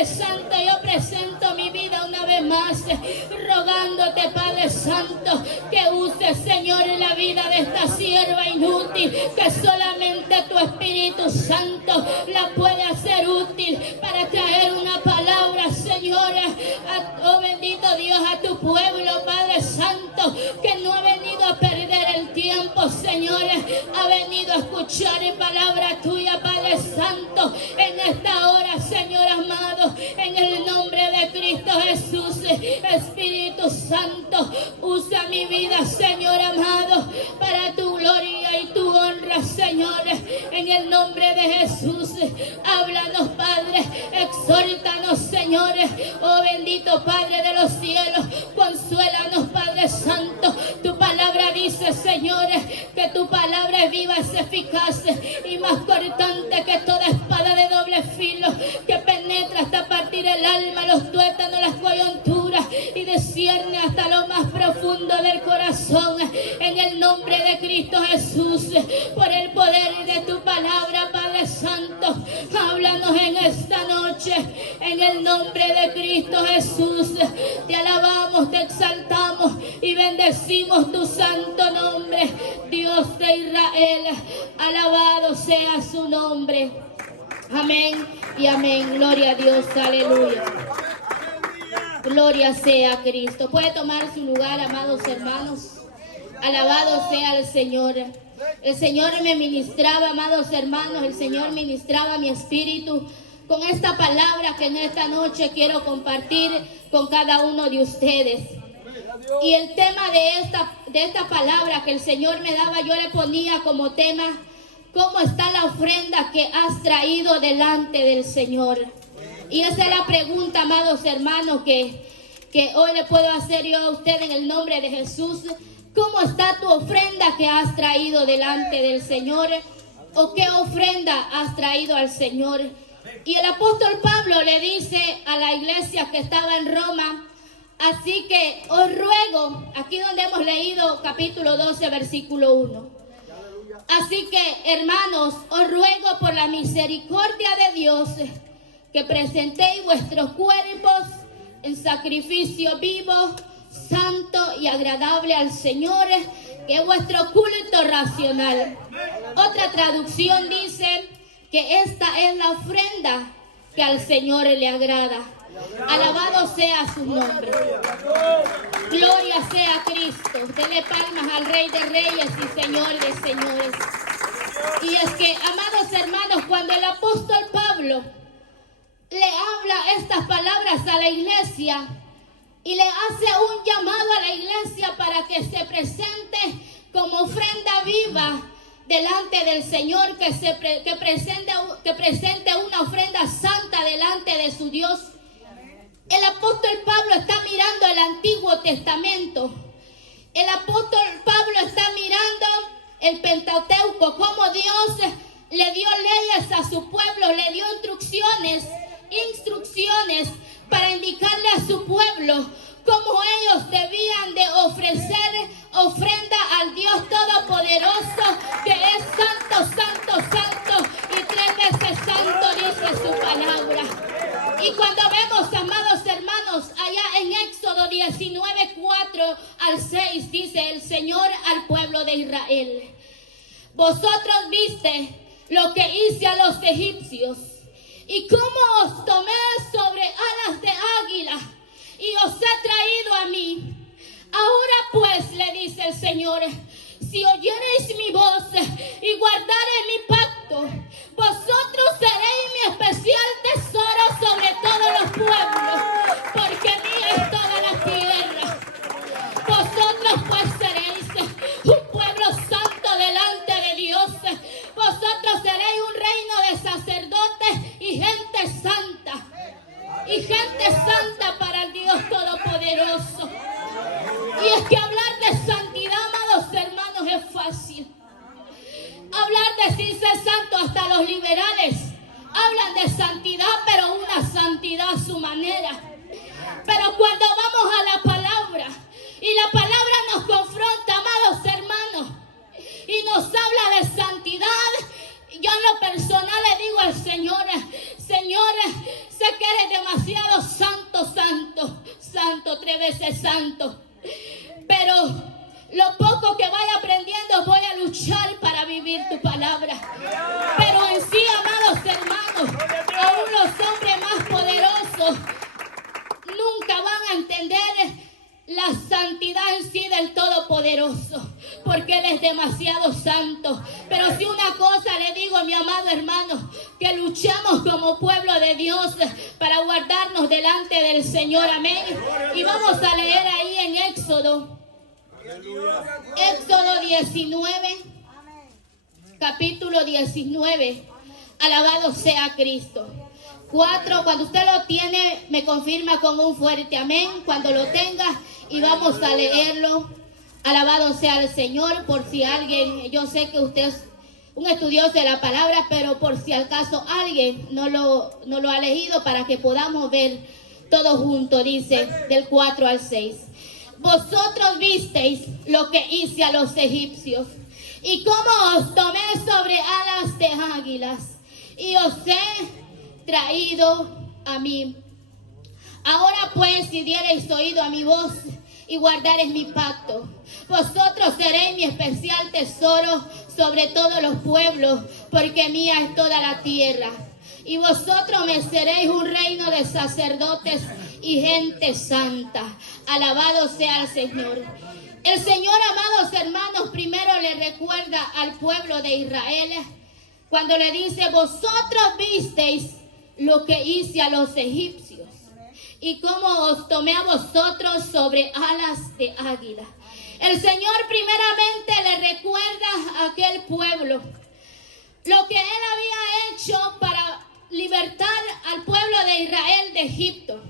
Padre Santo, yo presento mi vida una vez más, rogándote, Padre Santo, que uses, Señor, en la vida de esta sierva inútil, que solamente tu Espíritu Santo la puede hacer útil para traer una palabra, Señor, oh bendito Dios, a tu pueblo, Padre Santo, que no ha venido a perder el tiempo, Señor, ha venido a escuchar palabra tuya, Padre Santo, en esta hora, Señor amado, en el nombre de Cristo Jesús. Espíritu Santo, usa mi vida, Señor amado, para tu gloria y tu honra, Señor, en el nombre de Jesús. Háblanos, Padre, exhórtanos, Señor, oh bendito Padre de los cielos, consuélanos, Padre Santo. Tu palabra dice, Señor, que tu palabra es viva, es eficaz y más cortante que toda espada de doble filo, que penetra hasta partir el alma, los tuétanos, las coyunturas, y discierne hasta lo más profundo del corazón. En el nombre de Cristo Jesús, por el poder de tu palabra, Padre Santo, háblanos en esta noche, en el nombre de Cristo Jesús. Te alabamos, te exaltamos y bendecimos tu santo nombre, Dios de Israel. Alabado sea su nombre. Amén y amén. Gloria a Dios. Aleluya. Gloria sea Cristo. Puede tomar su lugar, amados hermanos. Alabado sea el Señor. El Señor me ministraba, amados hermanos. El Señor ministraba mi espíritu con esta palabra que en esta noche quiero compartir con cada uno de ustedes. Y el tema de esta palabra que el Señor me daba, yo le ponía como tema: ¿cómo está la ofrenda que has traído delante del Señor? Y esa es la pregunta, amados hermanos, que hoy le puedo hacer yo a usted en el nombre de Jesús. ¿Cómo está tu ofrenda que has traído delante del Señor? ¿O qué ofrenda has traído al Señor? Y el apóstol Pablo le dice a la iglesia que estaba en Roma: así que os ruego, aquí donde hemos leído capítulo 12, versículo 1. Así que, hermanos, os ruego por la misericordia de Dios que presentéis vuestros cuerpos en sacrificio vivo, santo y agradable al Señor, que es vuestro culto racional. Otra traducción dice que esta es la ofrenda que al Señor le agrada. Alabado sea su nombre. Gloria sea Cristo. Dele palmas al Rey de Reyes y Señor de Señores. Y es que, amados hermanos, cuando el apóstol Pablo le habla estas palabras a la iglesia y le hace un llamado a la iglesia para que se presente como ofrenda viva delante del Señor, que presente una ofrenda santa delante de su Dios. El apóstol Pablo está mirando el Antiguo Testamento. El apóstol Pablo está mirando el Pentateuco, cómo Dios le dio leyes a su pueblo, le dio instrucciones para indicarle a su pueblo cómo ellos debían de ofrecer ofrenda al Dios Todopoderoso, que es santo, santo, santo y 3 veces santo, dice su palabra. Y cuando vemos, amados hermanos, allá en Éxodo 19, 4 al 6, dice el Señor al pueblo de Israel: vosotros viste lo que hice a los egipcios, y cómo os tomé sobre alas de águila, y os he traído a mí. Ahora pues, le dice el Señor, si oyereis mi voz y guardareis mi pacto, vosotros seréis mi especial tesoro sobre todos los pueblos, porque mía es toda la tierra. Vosotros pues seréis un pueblo santo delante de Dios. Vosotros seréis un reino de sacerdotes y gente santa. Y gente santa para el Dios Todopoderoso. Y es que hablar de santidad, amados hermanos, es fácil. Hablar de sí ser santo, hasta los liberales hablan de santidad, pero una santidad a su manera. Pero cuando vamos a la palabra, y la palabra nos confronta, amados hermanos, y nos habla de santidad, yo en lo personal le digo al Señor: Señor, sé que eres demasiado santo, santo, santo, 3 veces santo. Pero lo poco que vaya aprendiendo voy a luchar para vivir tu palabra. Pero en sí, amados hermanos, aún los hombres más poderosos nunca van a entender la santidad en sí del Todopoderoso, porque Él es demasiado santo. Pero si una cosa le digo, mi amado hermano, que luchemos como pueblo de Dios para guardarnos delante del Señor, amén. Y vamos a leer ahí en Éxodo 19, capítulo 19, alabado sea Cristo. 4, cuando usted lo tiene, me confirma con un fuerte amén, cuando lo tenga, y vamos a leerlo. Alabado sea el Señor. Por si alguien, yo sé que usted es un estudioso de la palabra, pero por si acaso alguien no lo ha leído, para que podamos ver todo junto, dice del 4 al 6. Vosotros visteis lo que hice a los egipcios, y cómo os tomé sobre alas de águilas, y os he traído a mí. Ahora pues, si diereis oído a mi voz y guardareis mi pacto, vosotros seréis mi especial tesoro sobre todos los pueblos, porque mía es toda la tierra. Y vosotros me seréis un reino de sacerdotes y gente santa. Alabado sea el Señor. El Señor, amados hermanos, primero le recuerda al pueblo de Israel cuando le dice: vosotros visteis lo que hice a los egipcios, y cómo os tomé a vosotros sobre alas de águila. El Señor primeramente le recuerda a aquel pueblo lo que Él había hecho para libertar al pueblo de Israel de Egipto.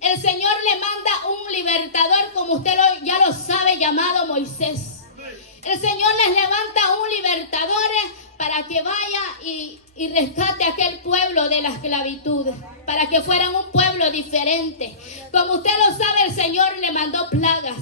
El Señor le manda un libertador, como usted ya lo sabe, llamado Moisés. El Señor les levanta un libertador para que vaya y rescate a aquel pueblo de la esclavitud, para que fueran un pueblo diferente. Como usted lo sabe, el Señor le mandó plagas.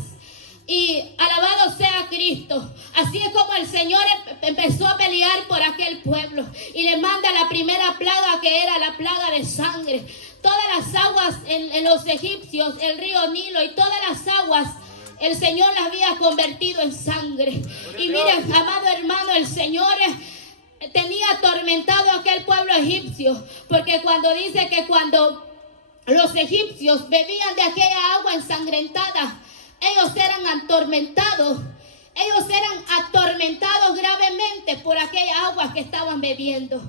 Y alabado sea Cristo. Así es como el Señor empezó a pelear por aquel pueblo, y le manda la primera plaga, que era la plaga de sangre. Todas las aguas en los egipcios, el río Nilo y todas las aguas, el Señor las había convertido en sangre. Y miren, amado hermano, el Señor tenía atormentado a aquel pueblo egipcio, porque cuando dice que cuando los egipcios bebían de aquella agua ensangrentada, ellos eran atormentados gravemente por aquella agua que estaban bebiendo.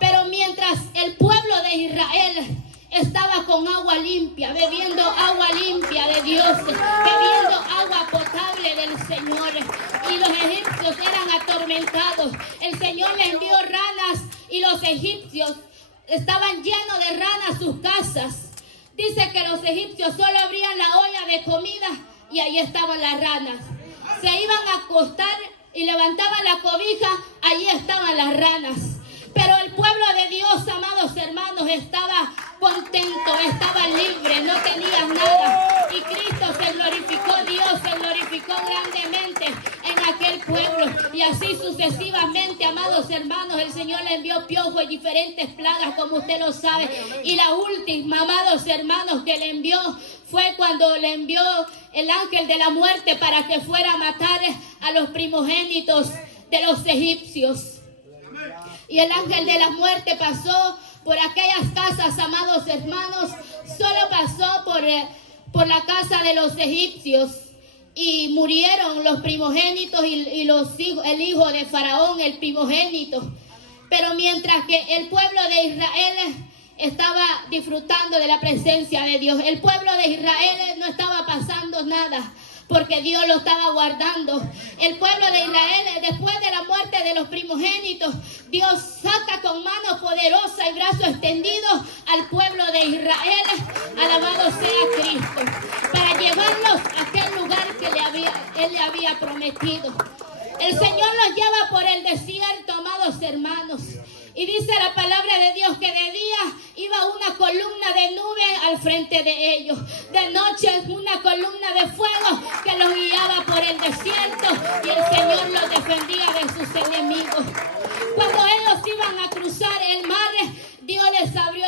Pero mientras el pueblo de Israel estaba con agua limpia, bebiendo agua limpia de Dios, bebiendo agua potable del Señor, y los egipcios eran atormentados, el Señor les envió ranas, y los egipcios estaban llenos de ranas sus casas. Dice que los egipcios solo abrían la olla de comida y ahí estaban las ranas. Se iban a acostar y levantaban la cobija, allí estaban las ranas. Pero el pueblo de Dios, amados hermanos, estaba contento, estaba libre, no tenía nada. Y Cristo se glorificó, Dios se glorificó grandemente en aquel pueblo. Y así sucesivamente, amados hermanos, el Señor le envió piojos y diferentes plagas, como usted lo sabe. Y la última, amados hermanos, que le envió fue cuando le envió el ángel de la muerte para que fuera a matar a los primogénitos de los egipcios. Y el ángel de la muerte pasó por aquellas casas, amados hermanos, solo pasó por la casa de los egipcios, y murieron los primogénitos y el hijo de Faraón, el primogénito. Pero mientras que el pueblo de Israel estaba disfrutando de la presencia de Dios, el pueblo de Israel no estaba pasando nada, porque Dios lo estaba guardando. El pueblo de Israel, después de la muerte de los primogénitos, Dios saca con mano poderosa y brazo extendido al pueblo de Israel, alabado sea Cristo, para llevarlos a aquel lugar que Él le había prometido. El Señor los lleva por el desierto, amados hermanos. Y dice la palabra de Dios que de día iba una columna de nube al frente de ellos. De noche una columna de fuego que los guiaba por el desierto, y el Señor los defendía de sus enemigos. Cuando ellos iban a cruzar el mar, Dios les abrió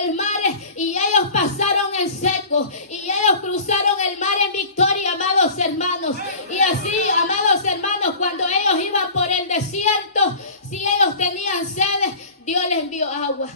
Jericó. Y ellos cruzaron el mar en victoria, amados hermanos. Y así, amados hermanos, cuando ellos iban por el desierto, si ellos tenían sed, Dios les envió agua.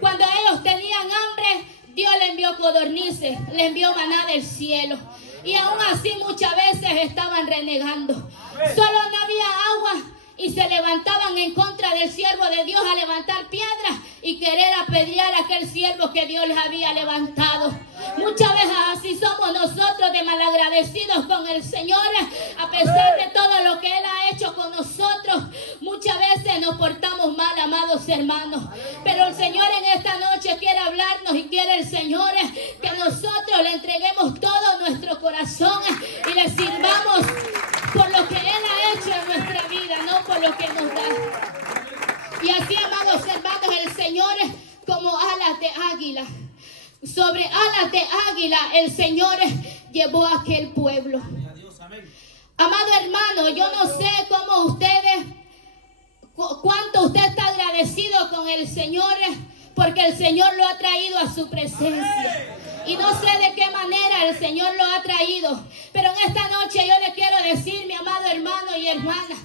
Cuando ellos tenían hambre, Dios les envió codornices, les envió maná del cielo. Y aún así muchas veces estaban renegando. Solo no había agua y se levantaban en contra del siervo de Dios a levantar piedras y querer apedrear a aquel siervo que Dios les había levantado. Muchas veces así somos nosotros, de malagradecidos con el Señor, a pesar de todo lo que Él ha hecho con nosotros. Muchas veces nos portamos mal, amados hermanos, pero el Señor en esta noche quiere hablarnos y quiere el Señor que nosotros le entreguemos todo nuestro corazón y le sirvamos por lo que Él ha hecho en nuestra vida, no por lo que nos da. Y así, amados hermanos, el Señor, como alas de águila, sobre alas de águila, el Señor llevó a aquel pueblo. Amado hermano, yo no sé cómo ustedes, cuánto usted está agradecido con el Señor, porque el Señor lo ha traído a su presencia. Y no sé de qué manera el Señor lo ha traído, pero en esta noche yo le quiero decir, mi amado hermano y hermana,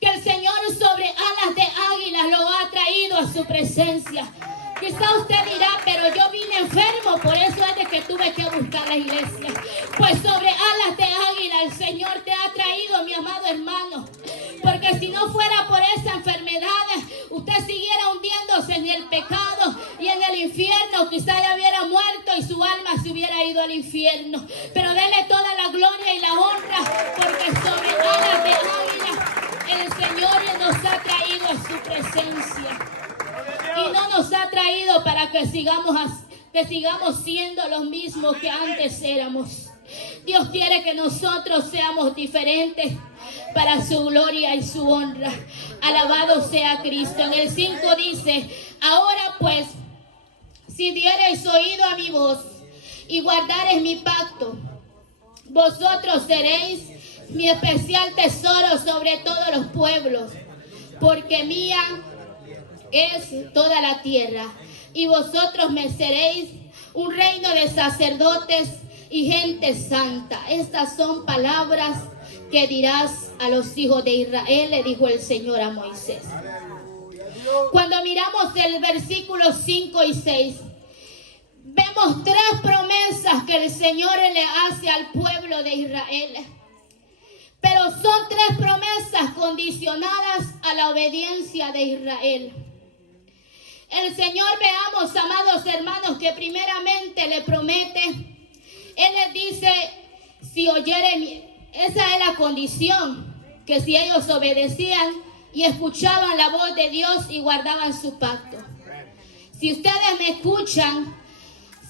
que el Señor sobre alas de águilas lo ha traído a su presencia. Quizá usted dirá, pero yo vine enfermo, por eso es de que tuve que buscar la iglesia. Pues sobre alas de águila el Señor te ha traído, mi amado hermano. Porque si no fuera por esa enfermedad, usted siguiera hundiéndose en el pecado y en el infierno. Quizá ya hubiera muerto y su alma se hubiera ido al infierno. Pero dele toda la gloria y la honra, porque sobre alas de águila el Señor nos ha traído a su presencia. Y no nos ha traído para que sigamos siendo los mismos que antes éramos. Dios quiere que nosotros seamos diferentes para su gloria y su honra. Alabado sea Cristo. En el 5 dice: ahora pues, si diereis oído a mi voz y guardareis mi pacto, vosotros seréis mi especial tesoro sobre todos los pueblos, porque mía es toda la tierra, y vosotros me seréis un reino de sacerdotes y gente santa. Estas son palabras que dirás a los hijos de Israel, le dijo el Señor a Moisés. Cuando miramos el versículo 5 y 6, vemos tres promesas que el Señor le hace al pueblo de Israel. Pero son tres promesas condicionadas a la obediencia de Israel. El Señor, veamos, amados hermanos, que primeramente le promete, Él les dice, si oyeren, esa es la condición, que si ellos obedecían y escuchaban la voz de Dios y guardaban su pacto. Si ustedes me escuchan,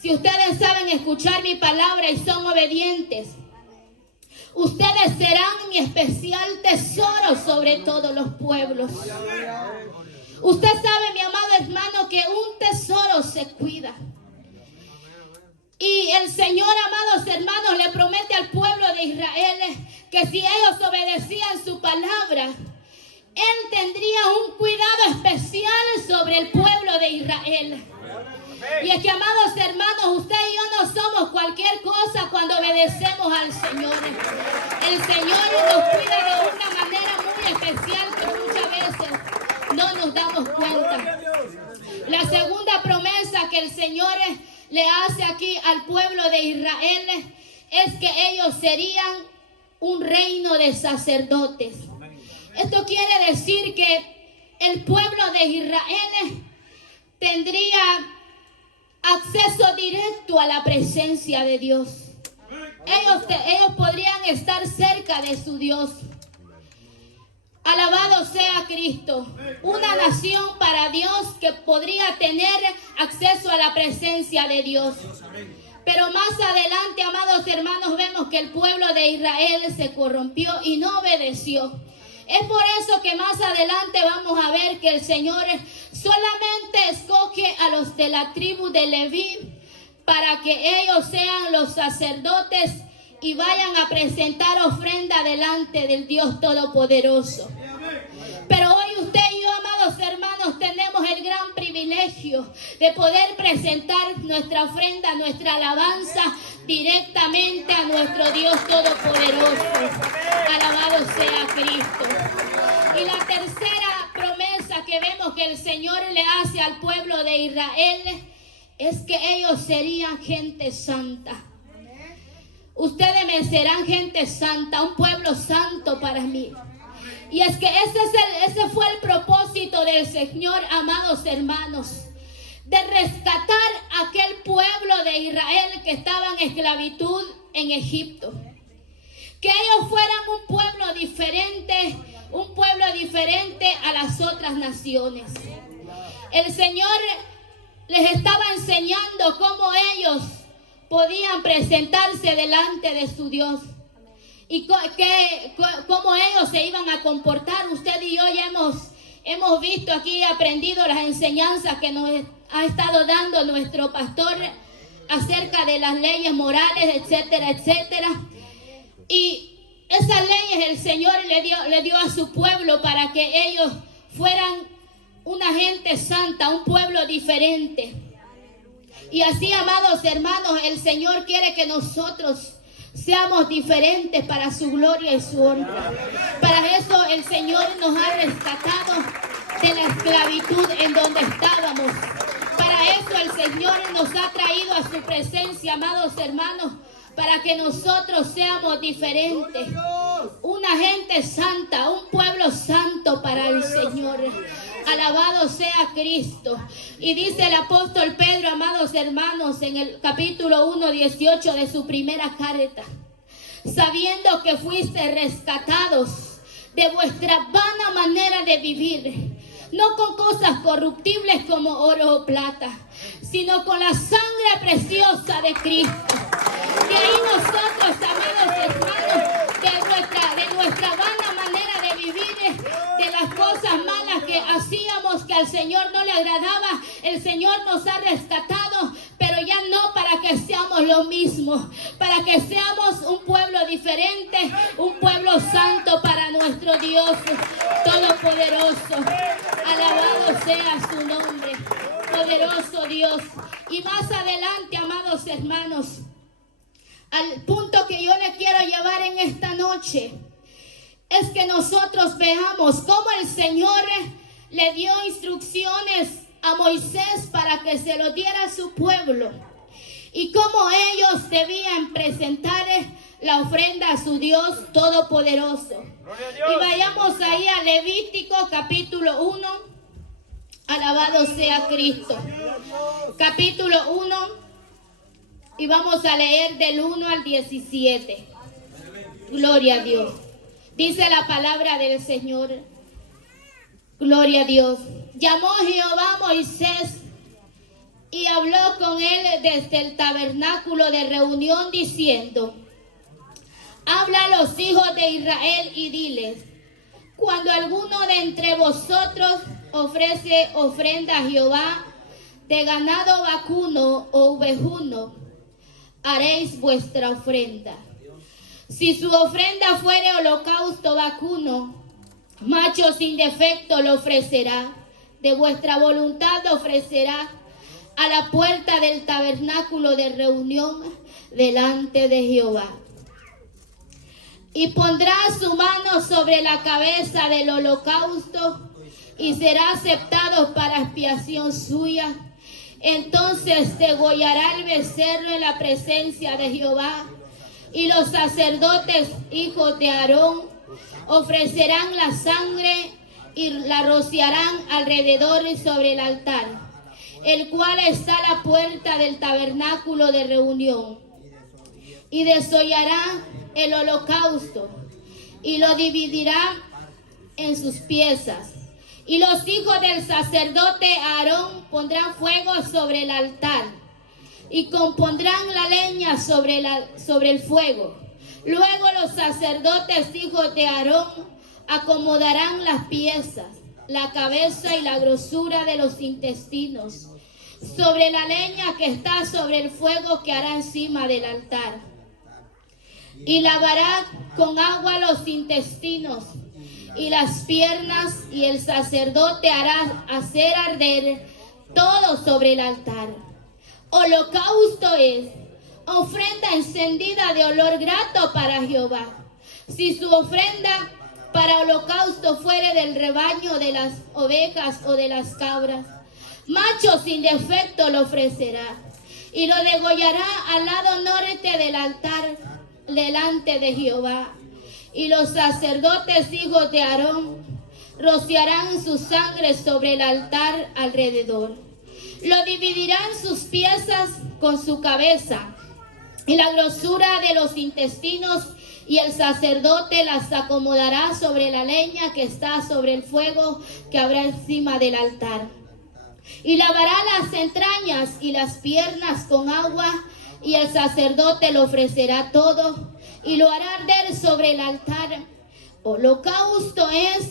si ustedes saben escuchar mi palabra y son obedientes, ustedes serán mi especial tesoro sobre todos los pueblos. Usted sabe, mi amado hermano, que un tesoro se cuida. Y el Señor, amados hermanos, le promete al pueblo de Israel que si ellos obedecían su palabra, Él tendría un cuidado especial sobre el pueblo de Israel. Y es que, amados hermanos, usted y yo no somos cualquier cosa cuando obedecemos al Señor. El Señor nos cuida de una manera muy especial que muchas veces no nos damos cuenta. La segunda promesa que el Señor le hace aquí al pueblo de Israel es que ellos serían un reino de sacerdotes. Esto quiere decir que el pueblo de Israel tendría acceso directo a la presencia de Dios. Ellos podrían estar cerca de su Dios. Alabado sea Cristo. Una nación para Dios que podría tener acceso a la presencia de Dios. Pero más adelante, amados hermanos, vemos que el pueblo de Israel se corrompió y no obedeció. Es por eso que más adelante vamos a ver que el Señor solamente escoge a los de la tribu de Leví para que ellos sean los sacerdotes y vayan a presentar ofrenda delante del Dios Todopoderoso. Pero hoy usted y yo, amados hermanos, tenemos tenemos el gran privilegio de poder presentar nuestra ofrenda, nuestra alabanza directamente a nuestro Dios Todopoderoso. Alabado sea Cristo. Y la tercera promesa que vemos que el Señor le hace al pueblo de Israel es que ellos serían gente santa. Ustedes me serán gente santa, un pueblo santo para mí. Y es que ese fue el propósito del Señor, amados hermanos, de rescatar a aquel pueblo de Israel que estaba en esclavitud en Egipto. Que ellos fueran un pueblo diferente a las otras naciones. El Señor les estaba enseñando cómo ellos podían presentarse delante de su Dios y cómo ellos se iban a comportar. Usted y yo ya hemos visto aquí, aprendido las enseñanzas que nos ha estado dando nuestro pastor acerca de las leyes morales, etcétera, etcétera. Y esas leyes el Señor le dio a su pueblo para que ellos fueran una gente santa, un pueblo diferente. Y así, amados hermanos, el Señor quiere que nosotros seamos diferentes para su gloria y su honra. Para eso el Señor nos ha rescatado de la esclavitud en donde estábamos. Para eso el Señor nos ha traído a su presencia, amados hermanos, para que nosotros seamos diferentes. Una gente santa, un pueblo santo para el Señor. Alabado sea Cristo. Y dice el apóstol Pedro, amados hermanos, en el capítulo 1, 18 de su primera carta: sabiendo que fuiste rescatados de vuestra vana manera de vivir, no con cosas corruptibles como oro o plata, sino con la sangre preciosa de Cristo. Que ahí nosotros, amados hermanos, de nuestra vana manera de vivir, de las cosas malas que hacíamos que al Señor no le agradaba, el Señor nos ha rescatado, pero ya no para que seamos lo mismo, para que seamos un pueblo diferente, un pueblo santo para nuestro Dios Todopoderoso. Alabado sea su nombre, poderoso Dios. Y más adelante, amados hermanos, al punto que yo le quiero llevar en esta noche, es que nosotros veamos cómo el Señor le dio instrucciones a Moisés para que se lo diera a su pueblo y cómo ellos debían presentar la ofrenda a su Dios Todopoderoso. Y vayamos ahí a Levítico capítulo 1. Alabado sea Cristo. Capítulo 1. Y vamos a leer del 1 al 17. Gloria a Dios. Dice la palabra del Señor. Gloria a Dios. Llamó Jehová a Moisés y habló con él desde el tabernáculo de reunión diciendo: habla a los hijos de Israel y diles: cuando alguno de entre vosotros ofrece ofrenda a Jehová de ganado vacuno o ovejuno, haréis vuestra ofrenda. Si su ofrenda fuere holocausto vacuno, macho sin defecto lo ofrecerá. De vuestra voluntad lo ofrecerá a la puerta del tabernáculo de reunión delante de Jehová. Y pondrá su mano sobre la cabeza del holocausto y será aceptado para expiación suya. Entonces degollará el becerro en la presencia de Jehová, y los sacerdotes, hijos de Aarón, ofrecerán la sangre y la rociarán alrededor y sobre el altar, el cual está a la puerta del tabernáculo de reunión. Y desollará el holocausto y lo dividirá en sus piezas. Y los hijos del sacerdote Aarón pondrán fuego sobre el altar y compondrán la leña sobre el fuego. Luego los sacerdotes, hijos de Aarón, acomodarán las piezas, la cabeza y la grosura de los intestinos sobre la leña que está sobre el fuego que hará encima del altar. Y lavará con agua los intestinos y las piernas, y el sacerdote hará hacer arder todo sobre el altar. Holocausto es ofrenda encendida de olor grato para Jehová. Si su ofrenda para holocausto fuere del rebaño de las ovejas o de las cabras, macho sin defecto lo ofrecerá, y lo degollará al lado norte del altar delante de Jehová. Y los sacerdotes hijos de Aarón rociarán su sangre sobre el altar alrededor. Lo dividirán sus piezas con su cabeza y la grosura de los intestinos, y el sacerdote las acomodará sobre la leña que está sobre el fuego que habrá encima del altar. Y lavará las entrañas y las piernas con agua, y el sacerdote lo ofrecerá todo y lo hará arder sobre el altar. Holocausto es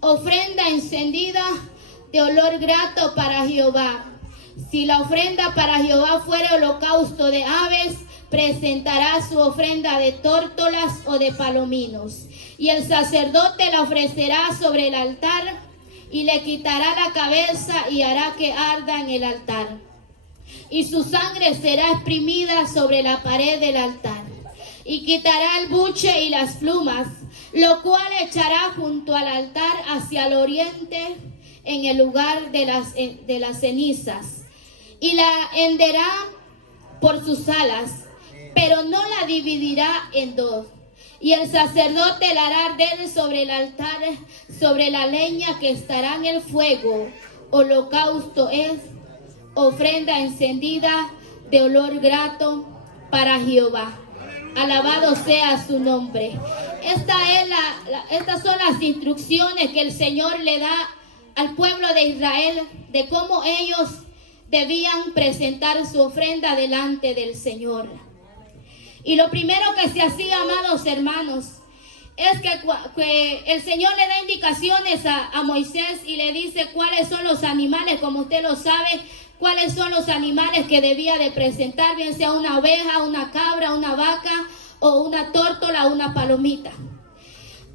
ofrenda encendida de olor grato para Jehová. Si la ofrenda para Jehová fuera holocausto de aves, presentará su ofrenda de tórtolas o de palominos. Y el sacerdote la ofrecerá sobre el altar, y le quitará la cabeza y hará que arda en el altar. Y su sangre será exprimida sobre la pared del altar. Y quitará el buche y las plumas, lo cual echará junto al altar hacia el oriente, en el lugar de las cenizas. Y la henderá por sus alas, pero no la dividirá en dos. Y el sacerdote la hará arder sobre el altar, sobre la leña que estará en el fuego. Holocausto es ofrenda encendida de olor grato para Jehová. Alabado sea su nombre. Estas son las instrucciones que el Señor le da al pueblo de Israel de cómo ellos debían presentar su ofrenda delante del Señor. Y lo primero que se hacía, amados hermanos, es que el Señor le da indicaciones a Moisés y le dice cuáles son los animales, como usted lo sabe, cuáles son los animales que debía de presentar, bien sea una oveja, una cabra, una vaca o una tórtola o una palomita.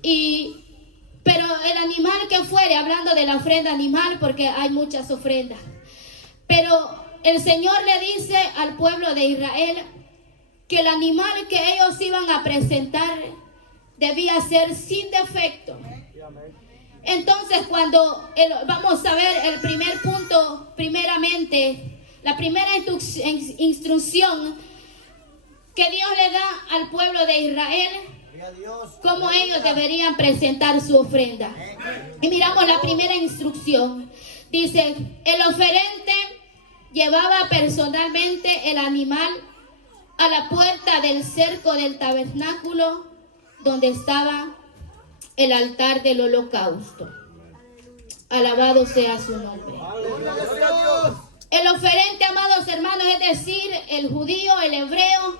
Pero el animal que fuere, hablando de la ofrenda animal, porque hay muchas ofrendas, pero el Señor le dice al pueblo de Israel que el animal que ellos iban a presentar debía ser sin defecto. Entonces, vamos a ver el primer punto, primeramente, la primera instrucción que Dios le da al pueblo de Israel, cómo ellos deberían presentar su ofrenda. Y miramos la primera instrucción. Dice, el oferente llevaba personalmente el animal a la puerta del cerco del tabernáculo donde estaba el altar del holocausto. Alabado sea su nombre. El oferente, amados hermanos, es decir, el judío, el hebreo,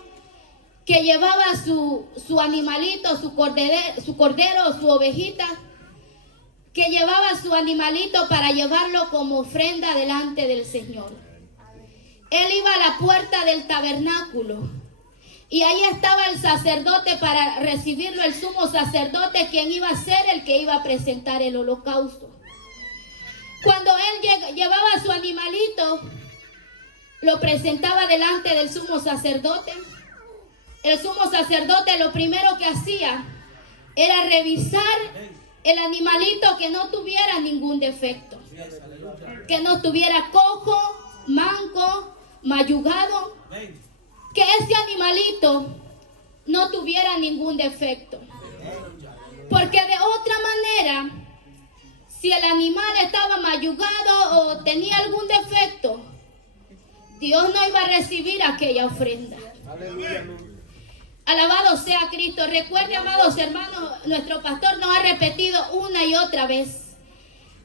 que llevaba su animalito, su cordero, su ovejita, que llevaba su animalito para llevarlo como ofrenda delante del Señor. Él iba a la puerta del tabernáculo y ahí estaba el sacerdote para recibirlo, el sumo sacerdote, quien iba a ser el que iba a presentar el holocausto. Cuando él llevaba su animalito, lo presentaba delante del sumo sacerdote. El sumo sacerdote lo primero que hacía era revisar el animalito, que no tuviera ningún defecto, que no estuviera cojo, manco, mayugado, que ese animalito no tuviera ningún defecto. Porque de otra manera, si el animal estaba mayugado o tenía algún defecto, Dios no iba a recibir aquella ofrenda. Alabado sea Cristo. Recuerde, amados hermanos, nuestro pastor nos ha repetido una y otra vez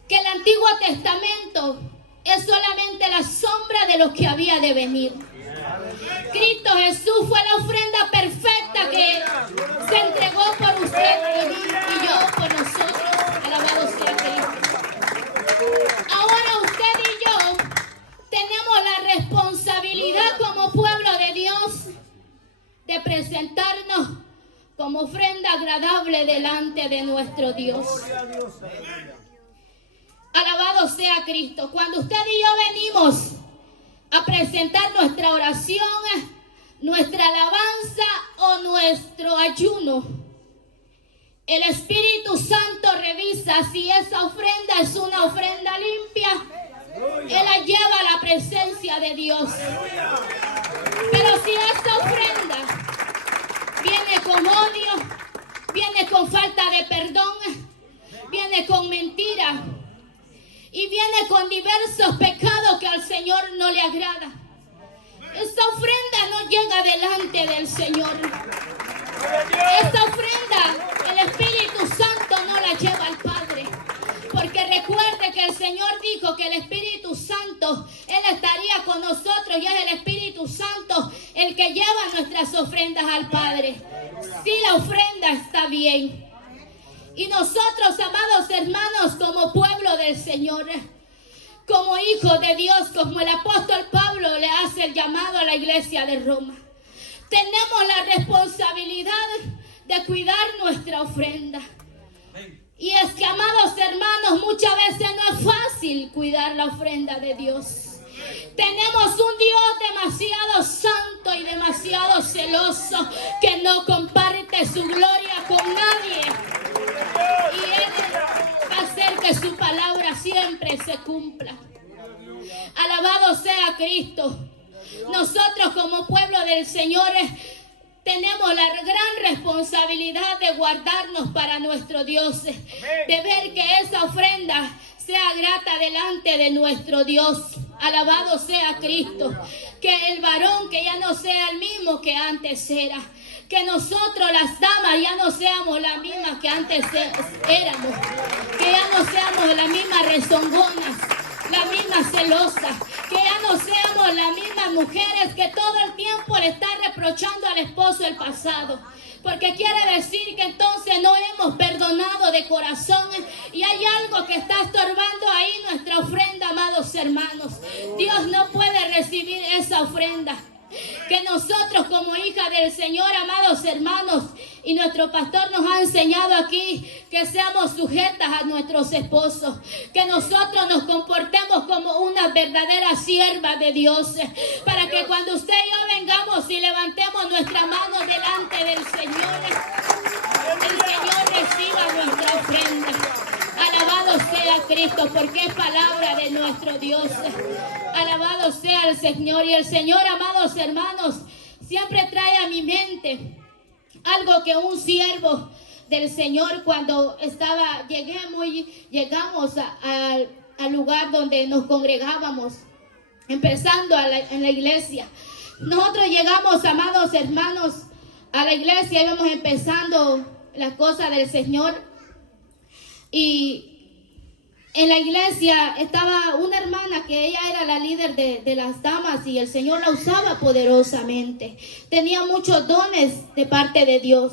que el Antiguo Testamento es solamente la sombra de lo que había de venir. Cristo Jesús fue la ofrenda perfecta que se entregó por usted y yo, por nosotros. Alabado sea Cristo. Ahora usted y yo tenemos la responsabilidad como pueblo de Dios de presentarnos como ofrenda agradable delante de nuestro Dios. Alabado sea Cristo. Cuando usted y yo venimos a presentar nuestra oración, nuestra alabanza o nuestro ayuno, el Espíritu Santo revisa si esa ofrenda es una ofrenda limpia. Él la lleva a la presencia de Dios. Pero si esta ofrenda viene con odio, viene con falta de perdón, viene con mentira y viene con diversos pecados que al Señor no le agrada, esta ofrenda no llega delante del Señor. Esta ofrenda el Espíritu Santo no la lleva al Padre. Porque recuerde que el Señor dijo que el Espíritu Santo, Él estaría con nosotros y es el Espíritu Santo el que lleva nuestras ofrendas al Padre. Si la ofrenda está bien. Y nosotros, amados hermanos, como pueblo del Señor, como hijos de Dios, como el apóstol Pablo le hace el llamado a la iglesia de Roma, tenemos la responsabilidad de cuidar nuestra ofrenda. Y es que, amados hermanos, muchas veces no es fácil cuidar la ofrenda de Dios. Tenemos un Dios demasiado santo y demasiado celoso que no comparte su gloria con nadie. Y Él va a hacer que su palabra siempre se cumpla. Alabado sea Cristo. Nosotros como pueblo del Señor tenemos la gran responsabilidad de guardarnos para nuestro Dios, de ver que esa ofrenda sea grata delante de nuestro Dios. Alabado sea Cristo. Que el varón que ya no sea el mismo que antes era. Que nosotros las damas ya no seamos las mismas que antes éramos. Que ya no seamos las mismas rezongonas, las mismas celosas. Que ya no seamos las mismas mujeres que todo el tiempo le están reprochando al esposo el pasado. Porque quiere decir que entonces no hemos perdonado de corazón y hay algo que está estorbando ahí nuestra ofrenda, amados hermanos. Dios no puede recibir esa ofrenda. Que nosotros como hijas del Señor, amados hermanos, y nuestro pastor nos ha enseñado aquí que seamos sujetas a nuestros esposos, que nosotros nos comportemos como unas verdaderas siervas de Dios, para que cuando usted y yo vengamos y levantemos nuestra mano delante del Señor, el Señor reciba nuestra ofrenda. Alabado sea Cristo, porque es palabra de nuestro Dios. Alabado sea el Señor. Y el Señor, amados hermanos, siempre trae a mi mente algo que un siervo del Señor, cuando llegamos al lugar donde nos congregábamos, empezando en la iglesia. Nosotros llegamos, amados hermanos, a la iglesia, íbamos empezando las cosas del Señor. Y en la iglesia estaba una hermana que ella era la líder de las damas y el Señor la usaba poderosamente. Tenía muchos dones de parte de Dios.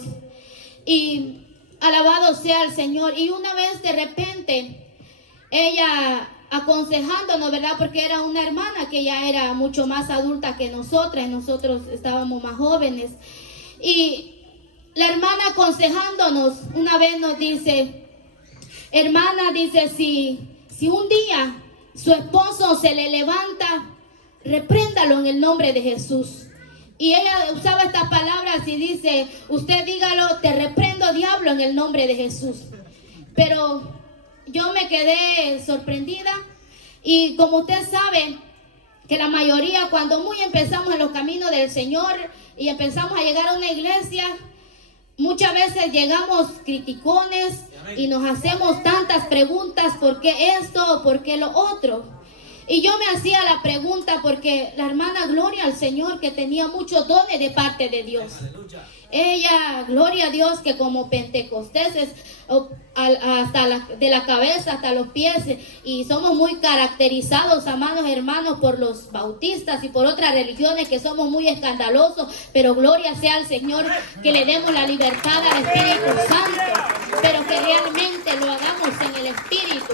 Y alabado sea el Señor. Y una vez de repente, ella aconsejándonos, ¿verdad? Porque era una hermana que ya era mucho más adulta que nosotras. Nosotros estábamos más jóvenes. Y la hermana aconsejándonos, una vez nos dice: hermana, dice, si un día su esposo se le levanta, repréndalo en el nombre de Jesús. Y ella usaba estas palabras y dice: usted dígalo, te reprendo, diablo, en el nombre de Jesús. Pero yo me quedé sorprendida. Y como usted sabe, que la mayoría, cuando muy empezamos en los caminos del Señor y empezamos a llegar a una iglesia, muchas veces llegamos criticones y nos hacemos tantas preguntas: ¿por qué esto? ¿Por qué lo otro? Y yo me hacía la pregunta porque la hermana, gloria al Señor, que tenía muchos dones de parte de Dios. Ella, gloria a Dios, que como pentecosteses, de la cabeza hasta los pies, y somos muy caracterizados, amados hermanos, por los bautistas y por otras religiones que somos muy escandalosos, pero gloria sea al Señor que le demos la libertad al Espíritu Santo, pero que realmente lo hagamos en el Espíritu.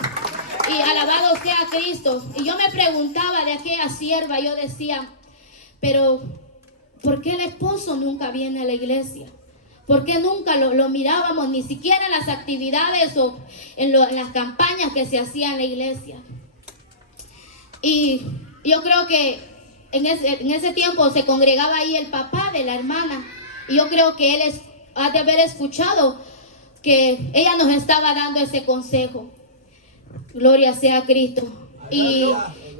Y alabado sea Cristo. Y yo me preguntaba de aquella sierva, yo decía: pero ¿por qué el esposo nunca viene a la iglesia? ¿Por qué nunca lo mirábamos, ni siquiera en las actividades o en las campañas que se hacían en la iglesia? Y yo creo que en ese tiempo se congregaba ahí el papá de la hermana. Y yo creo que él ha de haber escuchado que ella nos estaba dando ese consejo. Gloria sea a Cristo. Y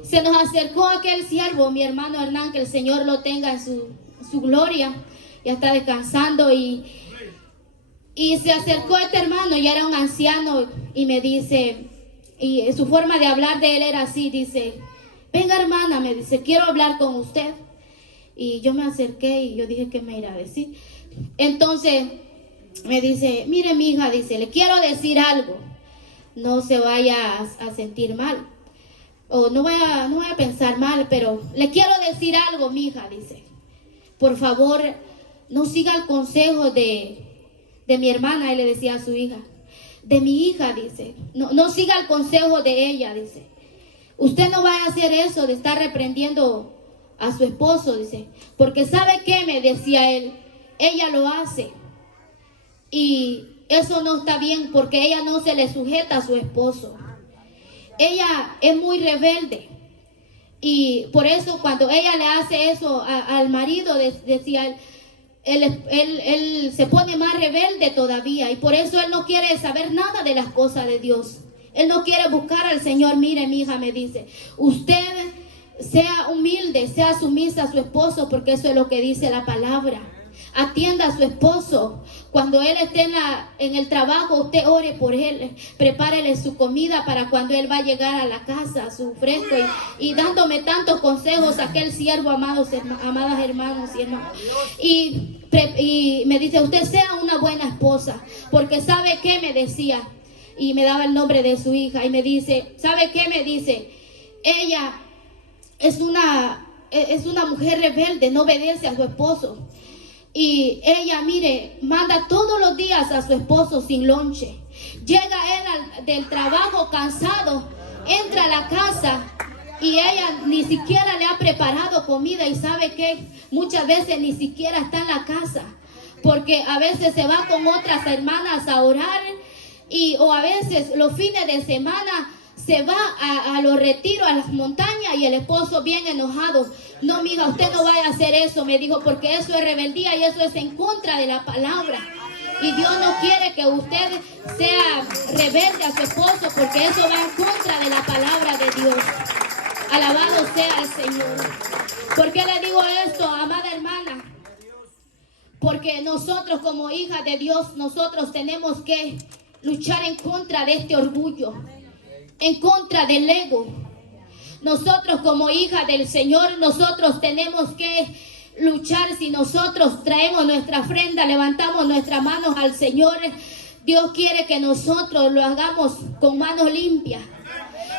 se nos acercó aquel siervo, mi hermano Hernán, que el Señor lo tenga en su gloria. Ya está descansando y se acercó a este hermano, ya era un anciano, y me dice, y su forma de hablar de él era así, dice: venga hermana, me dice, quiero hablar con usted. Y yo me acerqué y yo dije, ¿qué me irá a decir? Entonces me dice: mire mi hija, dice, le quiero decir algo, no se vaya a sentir mal, o no vaya a pensar mal, pero le quiero decir algo, mi hija, dice, por favor, no siga el consejo de mi hermana. Él le decía a su hija, de mi hija, dice, no siga el consejo de ella, dice, usted no vaya a hacer eso de estar reprendiendo a su esposo, dice, porque ¿sabe qué? Me decía él, ella lo hace y eso no está bien, porque ella no se le sujeta a su esposo. Ella es muy rebelde y por eso cuando ella le hace eso al marido, decía él se pone más rebelde todavía, y por eso él no quiere saber nada de las cosas de Dios. Él no quiere buscar al Señor. Mire, mi hija, me dice, usted sea humilde, sea sumisa a su esposo, porque eso es lo que dice la palabra. Atienda a su esposo. Cuando él esté en el trabajo, usted ore por él, prepárele su comida para cuando él va a llegar a la casa, su fresco, y dándome tantos consejos aquel siervo, amadas hermanos y hermanas. Y me dice, usted sea una buena esposa, porque ¿sabe qué? Me decía, y me daba el nombre de su hija, y me dice, ¿sabe qué? Me dice, ella es una mujer rebelde, no obedece a su esposo. Y ella, mire, manda todos los días a su esposo sin lonche. Llega él del trabajo cansado, entra a la casa y ella ni siquiera le ha preparado comida. Y sabe que muchas veces ni siquiera está en la casa, porque a veces se va con otras hermanas a orar, o a veces los fines de semana se va a los retiros, a las montañas, y el esposo bien enojado. No, mija, usted no vaya a hacer eso, me dijo, porque eso es rebeldía y eso es en contra de la palabra. Y Dios no quiere que usted sea rebelde a su esposo, porque eso va en contra de la palabra de Dios. Alabado sea el Señor. ¿Por qué le digo esto, amada hermana? Porque nosotros como hijas de Dios, nosotros tenemos que luchar en contra de este orgullo, en contra del ego. Nosotros como hijas del Señor, nosotros tenemos que luchar. Si nosotros traemos nuestra ofrenda, levantamos nuestras manos al Señor, Dios quiere que nosotros lo hagamos con manos limpias.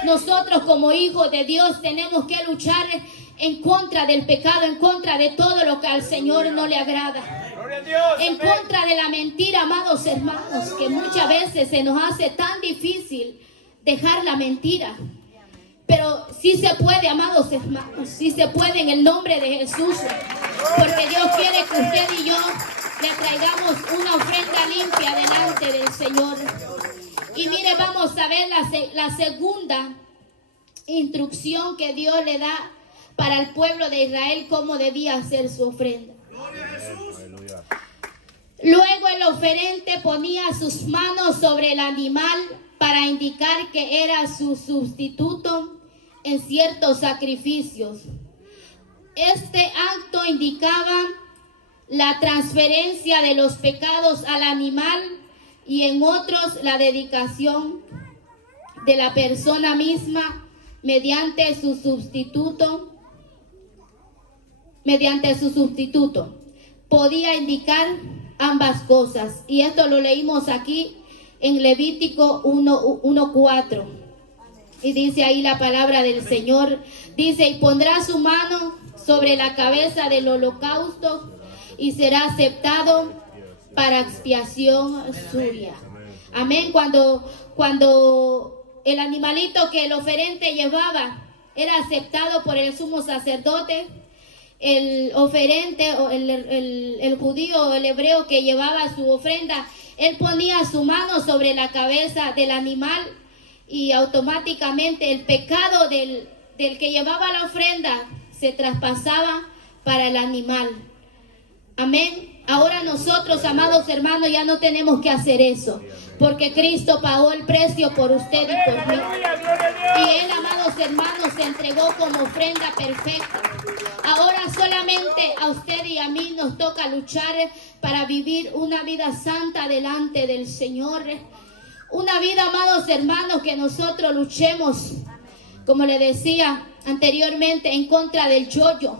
Nosotros como hijos de Dios tenemos que luchar en contra del pecado, en contra de todo lo que al Señor no le agrada, en contra de la mentira, amados hermanos, que muchas veces se nos hace tan difícil dejar la mentira. Pero sí se puede, amados hermanos, sí se puede en el nombre de Jesús, porque Dios quiere que usted y yo le traigamos una ofrenda limpia delante del Señor. Y mire, vamos a ver la segunda instrucción que Dios le da para el pueblo de Israel, cómo debía hacer su ofrenda. Luego el oferente ponía sus manos sobre el animal para indicar que era su sustituto en ciertos sacrificios. Este acto indicaba la transferencia de los pecados al animal, y en otros la dedicación de la persona misma mediante su sustituto. Podía indicar ambas cosas, y esto lo leímos aquí en Levítico 1:4. Y dice ahí la palabra del Señor, dice, y pondrá su mano sobre la cabeza del holocausto y será aceptado para expiación suya. Amén. Cuando el animalito que el oferente llevaba era aceptado por el sumo sacerdote, el oferente o el judío o el hebreo que llevaba su ofrenda, él ponía su mano sobre la cabeza del animal y automáticamente el pecado del que llevaba la ofrenda se traspasaba para el animal. Amén. Ahora nosotros, amados hermanos, ya no tenemos que hacer eso, porque Cristo pagó el precio por usted y por mí. Y Él, amados hermanos, se entregó como ofrenda perfecta. Ahora solamente a usted y a mí nos toca luchar para vivir una vida santa delante del Señor. Una vida, amados hermanos, que nosotros luchemos, como le decía anteriormente, en contra del yo-yo,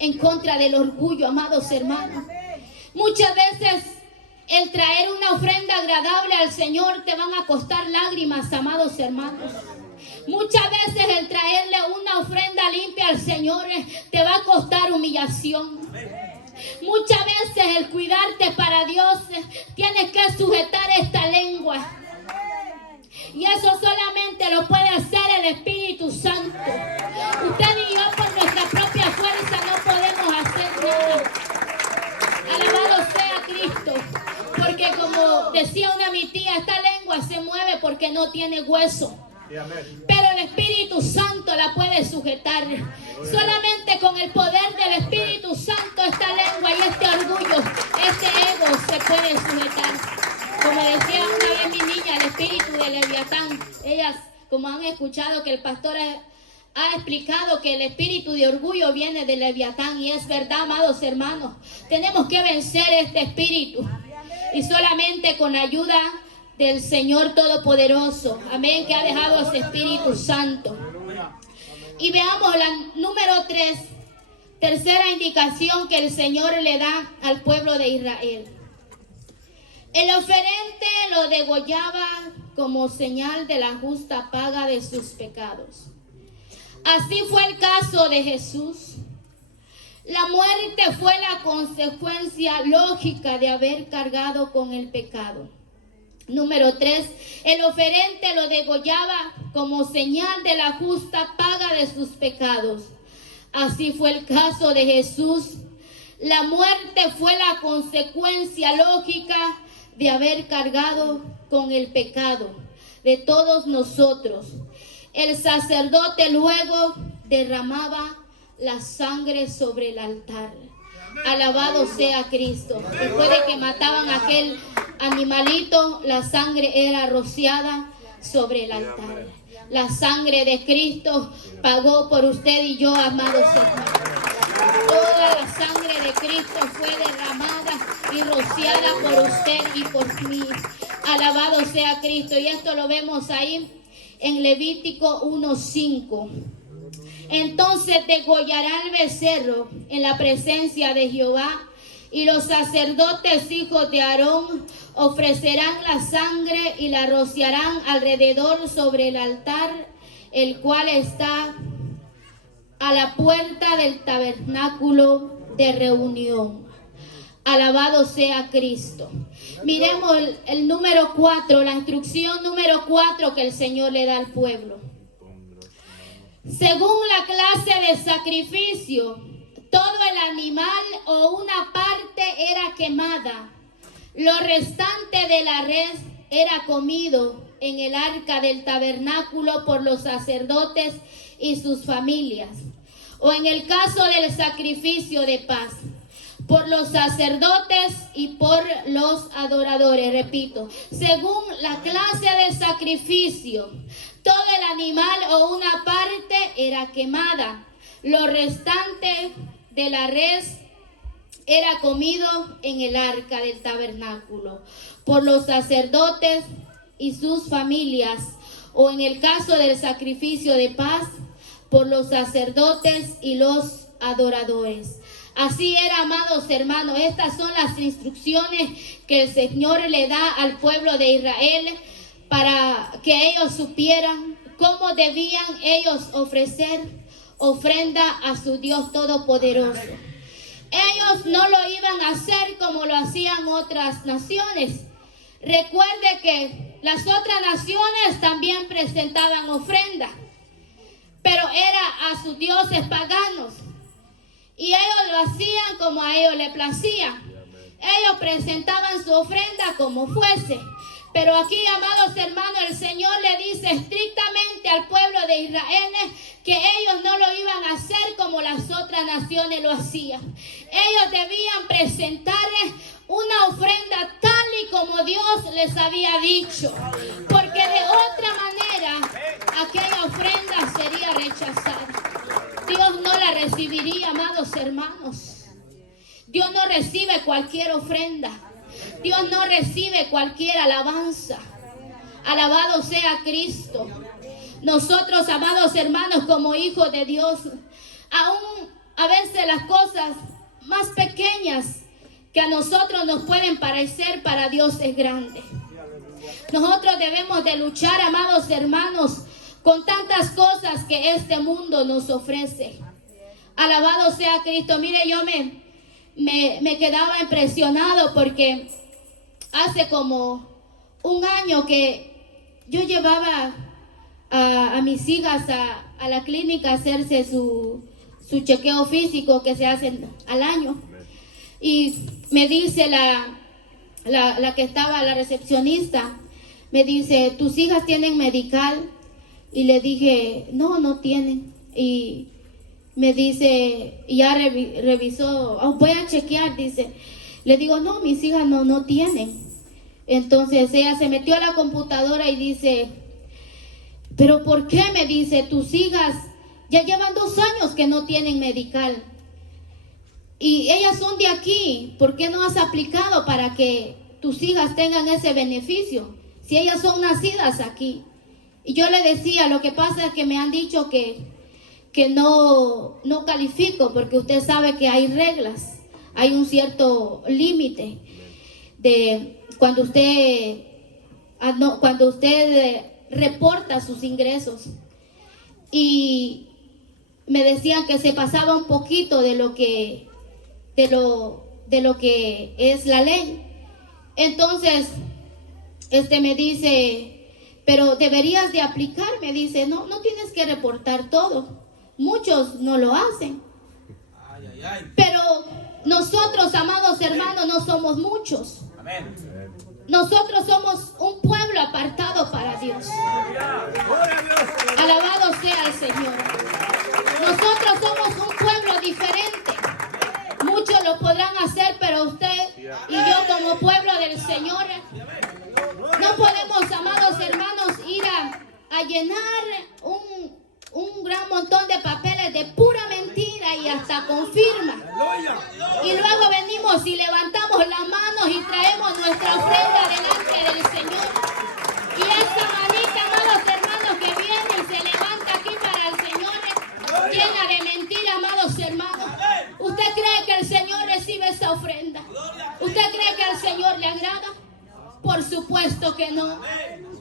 en contra del orgullo, amados hermanos. Muchas veces el traer una ofrenda agradable al Señor te van a costar lágrimas, amados hermanos. Muchas veces el traerle una ofrenda limpia al Señor te va a costar humillación. Muchas veces el cuidarte para Dios tienes que sujetar esta lengua. Y eso solamente lo puede hacer el Espíritu Santo. Usted y yo por nuestra propia fuerza no podemos hacer nada. Alabado sea Cristo. Porque como decía mi tía, esta lengua se mueve porque no tiene hueso. Pero el Espíritu Santo la puede sujetar. Solamente con el poder del Espíritu Santo esta lengua y este orgullo, este ego se puede sujetar. Como decía una vez mi niña, el espíritu de Leviatán. Ellas, como han escuchado que el pastor ha explicado que el espíritu de orgullo viene de Leviatán, y es verdad, amados hermanos. Tenemos que vencer este espíritu, y solamente con ayuda del Señor Todopoderoso, amén, que ha dejado ese Espíritu Santo. Y veamos la número 3, tercera indicación que el Señor le da al pueblo de Israel. El oferente lo degollaba como señal de la justa paga de sus pecados. Así fue el caso de Jesús. La muerte fue la consecuencia lógica de haber cargado con el pecado. Número 3, el oferente lo degollaba como señal de la justa paga de sus pecados. Así fue el caso de Jesús. La muerte fue la consecuencia lógica de haber cargado con el pecado de todos nosotros. El sacerdote luego derramaba la sangre sobre el altar. Alabado sea Cristo. Después de que mataban a aquel animalito, la sangre era rociada sobre el altar. La sangre de Cristo pagó por usted y yo, amados hermanos. Toda la sangre de Cristo fue derramada y rociada por usted y por mí. Alabado sea Cristo. Y esto lo vemos ahí en Levítico 1:5. Entonces degollará el becerro en la presencia de Jehová, y los sacerdotes hijos de Aarón ofrecerán la sangre y la rociarán alrededor sobre el altar, el cual está a la puerta del tabernáculo de reunión. Alabado sea Cristo. Miremos el número 4, la instrucción número 4 que el Señor le da al pueblo. Según la clase de sacrificio, todo el animal o una parte era quemada. Lo restante de la res era comido en el arca del tabernáculo por los sacerdotes y sus familias. O en el caso del sacrificio de paz, por los sacerdotes y por los adoradores. Repito, según la clase de sacrificio, todo el animal o una parte era quemada. Lo restante de la res era comido en el arca del tabernáculo por los sacerdotes y sus familias. O en el caso del sacrificio de paz, por los sacerdotes y los adoradores. Así era, amados hermanos. Estas son las instrucciones que el Señor le da al pueblo de Israel para que ellos supieran cómo debían ellos ofrecer ofrenda a su Dios Todopoderoso. Ellos no lo iban a hacer como lo hacían otras naciones. Recuerde que las otras naciones también presentaban ofrenda, pero era a sus dioses paganos. Y ellos lo hacían como a ellos les placía. Ellos presentaban su ofrenda como fuese. Pero aquí, amados hermanos, el Señor le dice estrictamente al pueblo de Israel que ellos no lo iban a hacer como las otras naciones lo hacían. Ellos debían presentar una ofrenda tal y como Dios les había dicho. Porque de otra manera, aquella ofrenda sería rechazada. Dios no la recibiría, amados hermanos. Dios no recibe cualquier ofrenda. Dios no recibe cualquier alabanza. Alabado sea Cristo. Nosotros, amados hermanos, como hijos de Dios, aún a veces las cosas más pequeñas que a nosotros nos pueden parecer, para Dios es grande. Nosotros debemos de luchar, amados hermanos, con tantas cosas que este mundo nos ofrece. Alabado sea Cristo. Mire, yo me quedaba impresionado porque hace como un año que yo llevaba a mis hijas a la clínica a hacerse su chequeo físico que se hace al año. Y me dice la que estaba, la recepcionista, me dice, ¿tus hijas tienen medical? Y le dije, no tienen. Y me dice, y ya revisó, voy a chequear, dice. Le digo, no, mis hijas no tienen. Entonces ella se metió a la computadora y dice, ¿pero por qué? Me dice, tus hijas ya llevan 2 años que no tienen medical. Y ellas son de aquí, ¿por qué no has aplicado para que tus hijas tengan ese beneficio? Si ellas son nacidas aquí. Y yo le decía, lo que pasa es que me han dicho que no califico, porque usted sabe que hay reglas, hay un cierto límite de cuando usted reporta sus ingresos. Y me decían que se pasaba un poquito de lo que es la ley. Entonces me dice, pero deberías de aplicar. Me dice, no tienes que reportar todo. Muchos no lo hacen. Pero nosotros, amados hermanos, no somos muchos. Nosotros somos un pueblo apartado para Dios. Alabado sea el Señor. Nosotros somos un pueblo diferente. Muchos lo podrán hacer, pero usted y yo, como pueblo del Señor, no podemos, amados hermanos, ir a llenar un gran montón de papeles de pura mentira y hasta con firma. Y luego venimos y levantamos las manos y traemos nuestra ofrenda delante del Señor. Y esa manita, amados hermanos, que viene y se levanta aquí para el Señor, llena de mentira, amados hermanos. ¿Usted cree que el Señor recibe esa ofrenda? ¿Usted cree que al Señor le agrada? Por supuesto que no,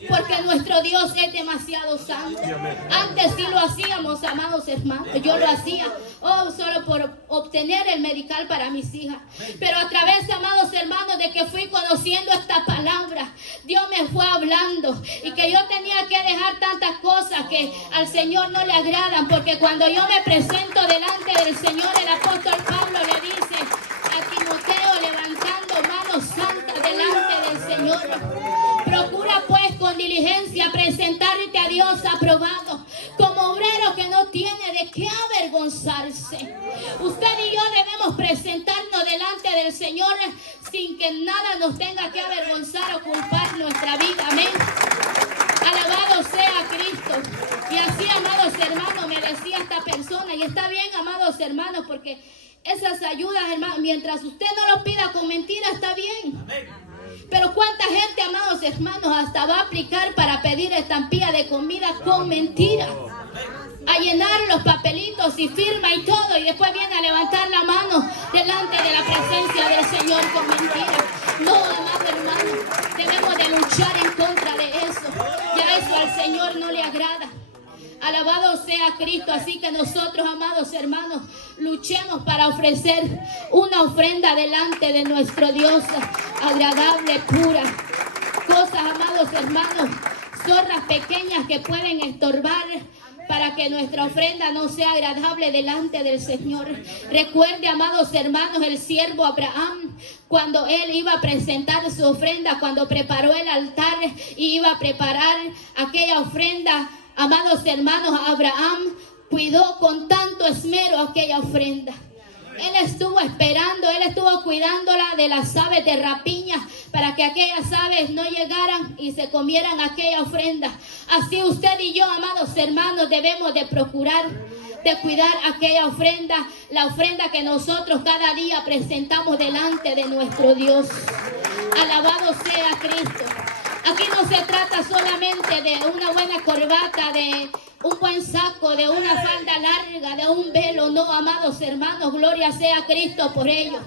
porque nuestro Dios es demasiado santo. Antes sí lo hacíamos, amados hermanos. Yo lo hacía solo por obtener el medical para mis hijas. Pero a través, amados hermanos, de que fui conociendo esta palabra, Dios me fue hablando, y que yo tenía que dejar tantas cosas que al Señor no le agradan. Porque cuando yo me presento delante del Señor, el apóstol Pablo le dice a Timoteo, levantando manos santas delante del Señor: procura pues con diligencia presentarte a Dios aprobado, como obrero que no tiene de qué avergonzarse. Usted y yo debemos presentarnos delante del Señor sin que nada nos tenga que avergonzar o culpar nuestra vida. Amén. Alabado sea Cristo. Y así, amados hermanos, me decía esta persona, y está bien, amados hermanos, porque esas ayudas, hermanos, mientras usted no lo pida con mentira, está bien. Pero cuánta gente, amados hermanos, hasta va a aplicar para pedir estampilla de comida con mentira, a llenar los papelitos y firma y todo, y después viene a levantar la mano delante de la presencia del Señor con mentira. No, amados hermanos, debemos de luchar en contra de eso. Ya eso al Señor no le agrada. Alabado sea Cristo. Así que nosotros, amados hermanos, luchemos para ofrecer una ofrenda delante de nuestro Dios, agradable, pura. Cosas, amados hermanos, zorras pequeñas que pueden estorbar, para que nuestra ofrenda no sea agradable delante del Señor. Recuerde, amados hermanos, el siervo Abraham, cuando él iba a presentar su ofrenda, cuando preparó el altar y iba a preparar aquella ofrenda, amados hermanos, Abraham cuidó con tanto esmero aquella ofrenda. Él estuvo esperando, él estuvo cuidándola de las aves de rapiña para que aquellas aves no llegaran y se comieran aquella ofrenda. Así usted y yo, amados hermanos, debemos de procurar de cuidar aquella ofrenda, la ofrenda que nosotros cada día presentamos delante de nuestro Dios. Alabado sea Cristo. Aquí no se trata solamente de una buena corbata, de un buen saco, de una falda larga, de un velo. No, amados hermanos, gloria sea Cristo por ello.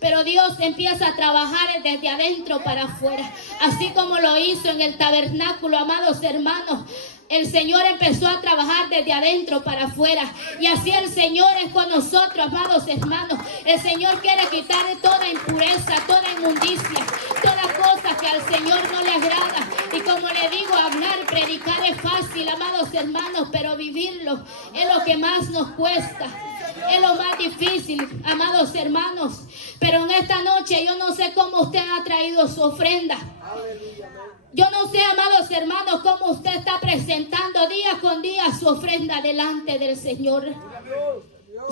Pero Dios empieza a trabajar desde adentro para afuera. Así como lo hizo en el tabernáculo, amados hermanos. El Señor empezó a trabajar desde adentro para afuera. Y así el Señor es con nosotros, amados hermanos. El Señor quiere quitar toda impureza, toda inmundicia, toda cosa que al Señor no le agrada. Y como le digo, hablar, predicar es fácil, amados hermanos, pero vivirlo es lo que más nos cuesta. Es lo más difícil, amados hermanos. Pero en esta noche yo no sé cómo usted ha traído su ofrenda. Yo no sé, amados hermanos, cómo usted está presentando día con día su ofrenda delante del Señor.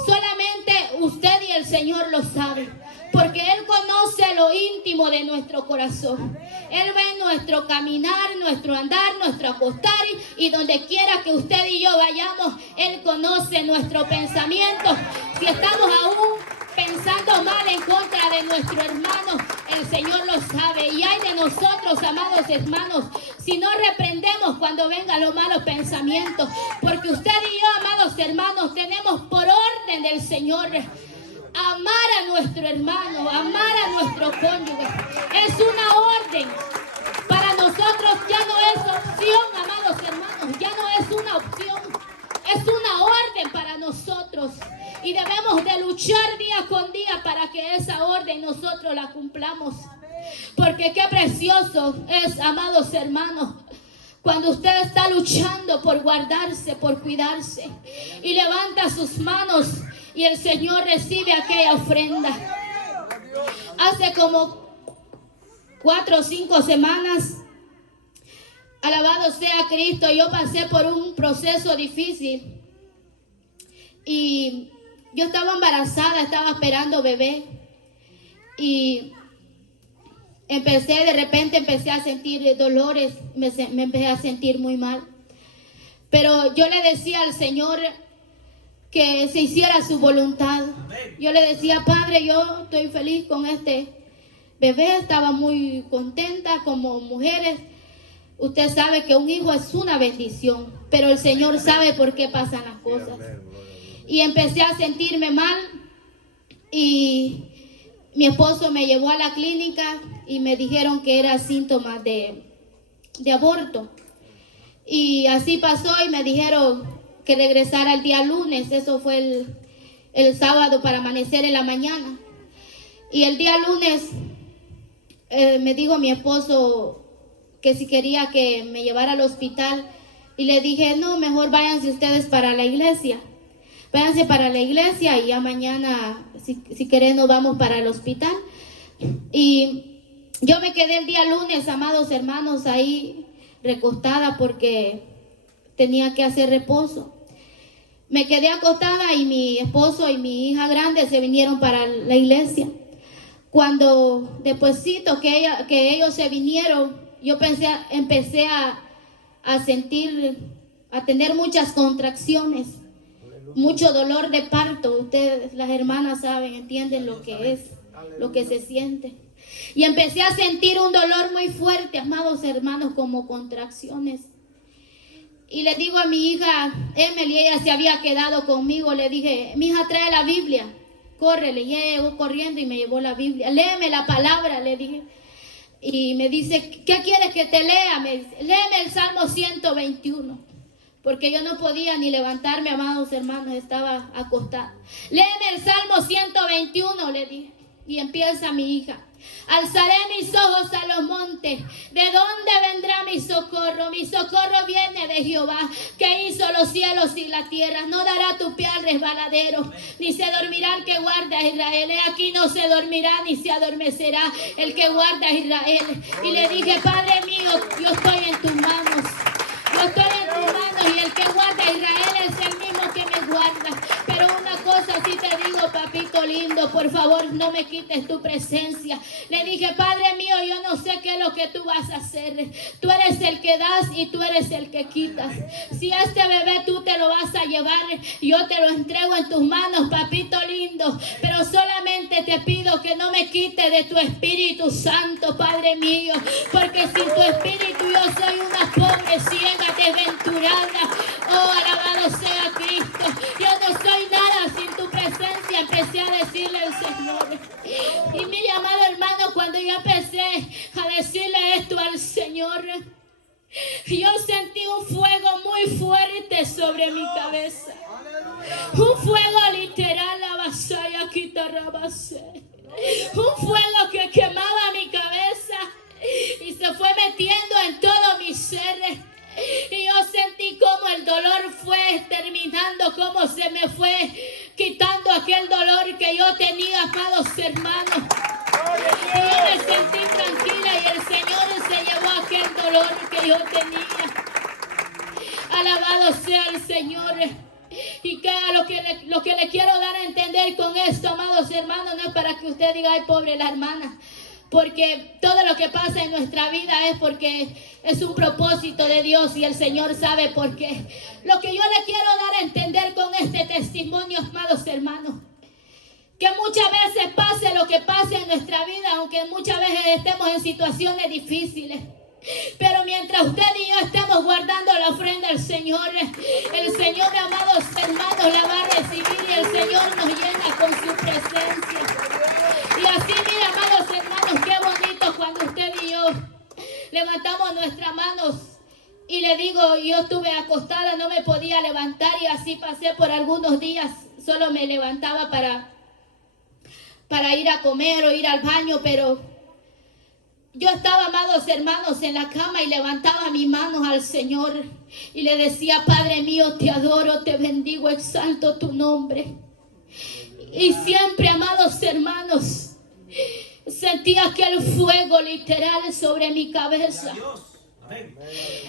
Solamente usted y el Señor lo saben, porque Él conoce lo íntimo de nuestro corazón. Él ve nuestro caminar, nuestro andar, nuestro acostar, y donde quiera que usted y yo vayamos, Él conoce nuestro pensamiento. Si estamos aún pensando mal en contra de nuestro hermano, el Señor lo sabe. Y hay de nosotros, amados hermanos, si no reprendemos cuando vengan los malos pensamientos, porque usted y yo, amados hermanos, tenemos por orden del Señor amar a nuestro hermano, amar a nuestro cónyuge. Es una orden. Para nosotros ya no es opción, amados hermanos, ya no es una opción, es una orden para nosotros. Y debemos de luchar día con día para que esa orden nosotros la cumplamos. Porque qué precioso es, amados hermanos, cuando usted está luchando por guardarse, por cuidarse, y levanta sus manos y el Señor recibe aquella ofrenda. Hace como 4 o 5 semanas, alabado sea Cristo, yo pasé por un proceso difícil. Y yo estaba embarazada, estaba esperando bebé. Y de repente empecé a sentir dolores, me empecé a sentir muy mal. Pero yo le decía al Señor que se hiciera su voluntad. Yo le decía, Padre, yo estoy feliz con este bebé, estaba muy contenta. Como mujeres, usted sabe que un hijo es una bendición, pero el Señor sabe por qué pasan las cosas. Y empecé a sentirme mal y mi esposo me llevó a la clínica y me dijeron que era síntomas de aborto. Y así pasó y me dijeron que regresara el día lunes. Eso fue el sábado para amanecer en la mañana. Y el día lunes me dijo mi esposo que si quería que me llevara al hospital. Y le dije, no, mejor váyanse ustedes para la iglesia. Váyanse para la iglesia y ya mañana, si querés, nos vamos para el hospital. Y yo me quedé el día lunes, amados hermanos, ahí recostada porque tenía que hacer reposo. Me quedé acostada y mi esposo y mi hija grande se vinieron para la iglesia. Cuando despuesito que ellos se vinieron, yo empecé a sentir, a tener muchas contracciones, mucho dolor de parto. Ustedes, las hermanas, saben, entienden lo que es, lo que se siente. Y empecé a sentir un dolor muy fuerte, amados hermanos, como contracciones. Y le digo a mi hija, Emily, ella se había quedado conmigo, le dije, mi hija, trae la Biblia, córrele. Y ella llegó corriendo y me llevó la Biblia. Léeme la palabra, le dije. Y me dice, ¿qué quieres que te lea? Me dice, léeme el Salmo 121. Porque yo no podía ni levantarme, amados hermanos, estaba acostada. Léeme el Salmo 121, le dije. Y empieza mi hija. Alzaré mis ojos a los montes. ¿De dónde vendrá mi socorro? Mi socorro viene de Jehová, que hizo los cielos y la tierra. No dará tu pie al resbaladero, ni se dormirá el que guarda a Israel. He aquí no se dormirá ni se adormecerá el que guarda a Israel. Y le dije, Padre mío, yo estoy en tus manos. Yo estoy en tus manos, y el que guarda a Israel es el mismo que me guarda. Pero una cosa sí te digo, papito lindo, por favor no me quites tu presencia. Le dije, Padre mío, yo no sé qué es lo que tú vas a hacer. Tú eres el que das y tú eres el que quitas. Si este bebé tú te lo vas a llevar, yo te lo entrego en tus manos, papito lindo. Pero solamente te pido que no me quites de tu Espíritu Santo, Padre mío. Porque sin tu Espíritu yo soy una pobre ciega desventurada. Oh, alabado sea Cristo. Yo no soy nada sin tu presencia. Empecé a decirle al Señor. Y mire, amado hermano, cuando yo empecé a decirle esto al Señor, yo sentí un fuego muy fuerte sobre mi cabeza. Un fuego literal, la vasalla quitarrabase. Un fuego que quemaba mi cabeza y se fue metiendo en todo mi ser. Y yo sentí como el dolor fue terminando, como se me fue quitando aquel dolor que yo tenía, amados hermanos. Y yo me sentí tranquila y el Señor se llevó aquel dolor que yo tenía. Alabado sea el Señor. Y que lo que le quiero dar a entender con esto, amados hermanos, no es para que usted diga, ay, pobre la hermana. Porque todo lo que pasa en nuestra vida es porque es un propósito de Dios y el Señor sabe por qué. Lo que yo le quiero dar a entender con este testimonio, amados hermanos, que muchas veces pase lo que pase en nuestra vida, aunque muchas veces estemos en situaciones difíciles. Pero mientras usted y yo estemos guardando la ofrenda al Señor, el Señor, amados hermanos, la va a recibir y el Señor nos llena con su presencia. Y así, mira, amados hermanos, qué bonito cuando usted y yo levantamos nuestras manos. Y le digo, yo estuve acostada, no me podía levantar y así pasé por algunos días. Solo me levantaba para ir a comer o ir al baño, pero yo estaba, amados hermanos, en la cama y levantaba mis manos al Señor y le decía, Padre mío, te adoro, te bendigo, exalto tu nombre. Y siempre, amados hermanos, sentía aquel fuego literal sobre mi cabeza.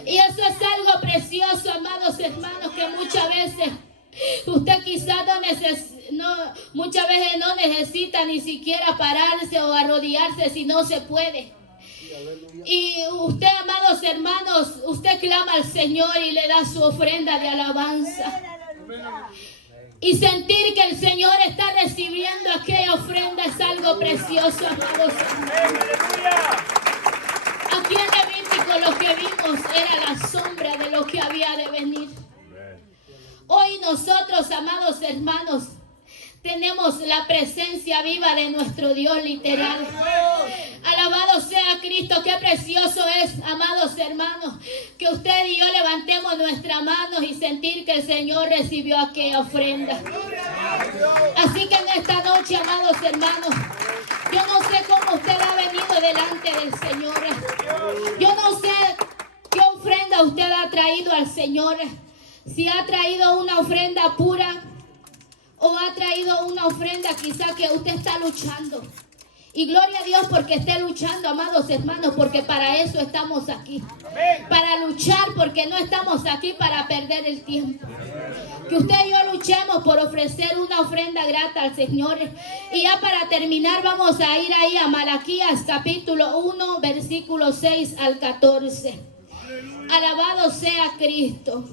Y eso es algo precioso, amados hermanos, que muchas veces usted quizás muchas veces no necesita ni siquiera pararse o arrodillarse si no se puede. Y usted, amados hermanos, usted clama al Señor y le da su ofrenda de alabanza. Y sentir que el Señor está recibiendo aquella ofrenda es algo precioso, amados hermanos. Aquí en Levítico lo que vimos era la sombra de lo que había de venir. Hoy nosotros, amados hermanos, tenemos la presencia viva de nuestro Dios literal. Alabado sea Cristo, qué precioso es, amados hermanos, que usted y yo levantemos nuestras manos y sentir que el Señor recibió aquella ofrenda. Así que en esta noche, amados hermanos, yo no sé cómo usted ha venido delante del Señor. Yo no sé qué ofrenda usted ha traído al Señor. Si ha traído una ofrenda pura o ha traído una ofrenda quizá que usted está luchando. Y gloria a Dios porque esté luchando, amados hermanos, porque para eso estamos aquí. Para luchar, porque no estamos aquí para perder el tiempo. Que usted y yo luchemos por ofrecer una ofrenda grata al Señor. Y ya para terminar vamos a ir ahí a Malaquías capítulo 1, versículo 6 al 14. Alabado sea Cristo.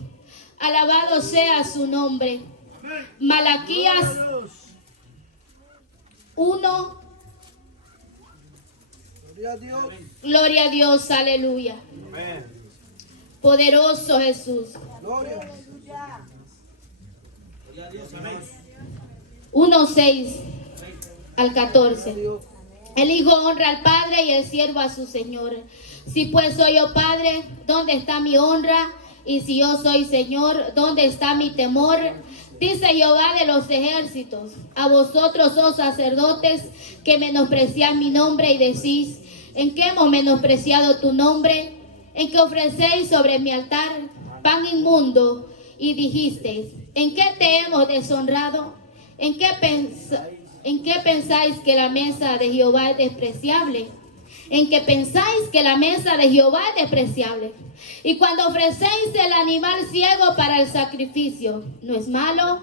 Alabado sea su nombre. Malaquías 1. Gloria a Dios, aleluya. Poderoso Jesús. 1:6 al 14. El hijo honra al padre y el siervo a su señor. Si pues soy yo padre, ¿dónde está mi honra? Y si yo soy Señor, ¿dónde está mi temor? Dice Jehová de los ejércitos: a vosotros, oh sacerdotes, que menospreciáis mi nombre y decís: ¿en qué hemos menospreciado tu nombre? En que ofrecéis sobre mi altar pan inmundo, y dijisteis: ¿en qué te hemos deshonrado? ¿En qué pensáis que la mesa de Jehová es despreciable? ¿En qué pensáis que la mesa de Jehová es despreciable? Y cuando ofrecéis el animal ciego para el sacrificio, ¿no es malo?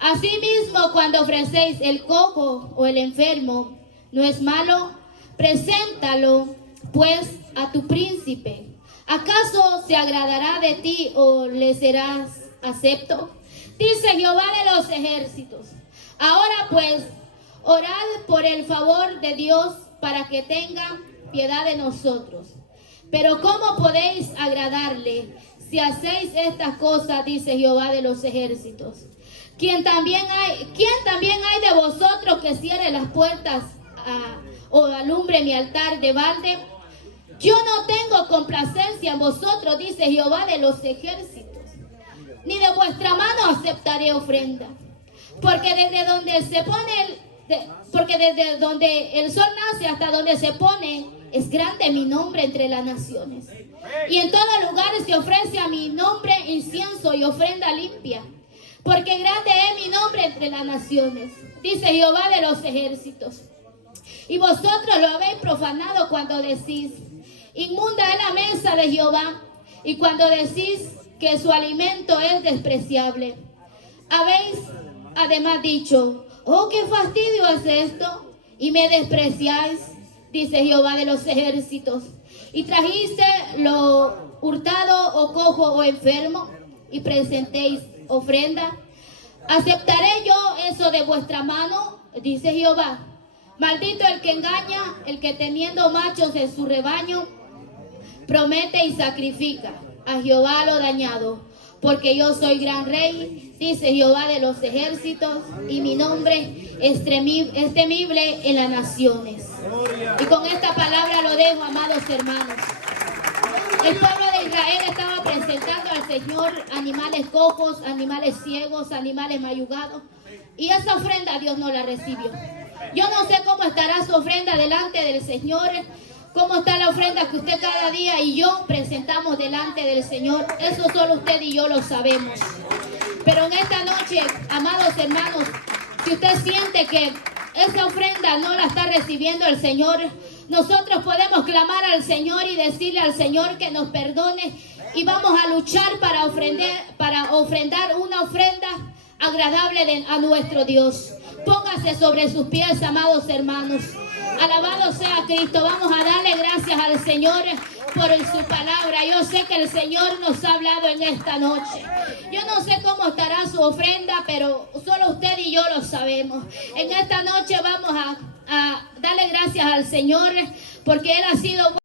Asimismo, cuando ofrecéis el cojo o el enfermo, ¿no es malo? Preséntalo, pues, a tu príncipe. ¿Acaso se agradará de ti o le serás acepto? Dice Jehová de los ejércitos: ahora pues, orad por el favor de Dios para que tenga piedad de nosotros. Pero ¿cómo podéis agradarle si hacéis estas cosas? Dice Jehová de los ejércitos. ¿Quién también hay de vosotros que cierre las puertas o alumbre mi altar de balde? Yo no tengo complacencia en vosotros, dice Jehová de los ejércitos, ni de vuestra mano aceptaré ofrenda. Porque desde donde el sol nace hasta donde se pone, es grande mi nombre entre las naciones. Y en todo lugar se ofrece a mi nombre incienso y ofrenda limpia. Porque grande es mi nombre entre las naciones, dice Jehová de los ejércitos. Y vosotros lo habéis profanado cuando decís: inmunda es la mesa de Jehová, y cuando decís que su alimento es despreciable. Habéis además dicho: oh, qué fastidio es esto, y me despreciáis, dice Jehová de los ejércitos. Y trajiste lo hurtado o cojo o enfermo, y presentéis ofrenda. ¿Aceptaré yo eso de vuestra mano? Dice Jehová. Maldito el que engaña, el que teniendo machos en su rebaño, promete y sacrifica a Jehová lo dañado. Porque yo soy gran rey, dice Jehová de los ejércitos, y mi nombre es temible en las naciones. Y con esta palabra lo dejo, amados hermanos. El pueblo de Israel estaba presentando al Señor animales cojos, animales ciegos, animales mayugados, y esa ofrenda Dios no la recibió. Yo no sé cómo estará su ofrenda delante del Señor, cómo está la ofrenda que usted cada día y yo presentamos delante del Señor. Eso solo usted y yo lo sabemos. Pero en esta noche, amados hermanos, si usted siente que esa ofrenda no la está recibiendo el Señor, nosotros podemos clamar al Señor y decirle al Señor que nos perdone, y vamos a luchar para ofrendar una ofrenda agradable a nuestro Dios. Póngase sobre sus pies, amados hermanos. Alabado sea Cristo. Vamos a darle gracias al Señor por su palabra. Yo sé que el Señor nos ha hablado en esta noche. Yo no sé cómo estará su ofrenda, pero solo usted y yo lo sabemos. En esta noche vamos a darle gracias al Señor porque Él ha sido bueno.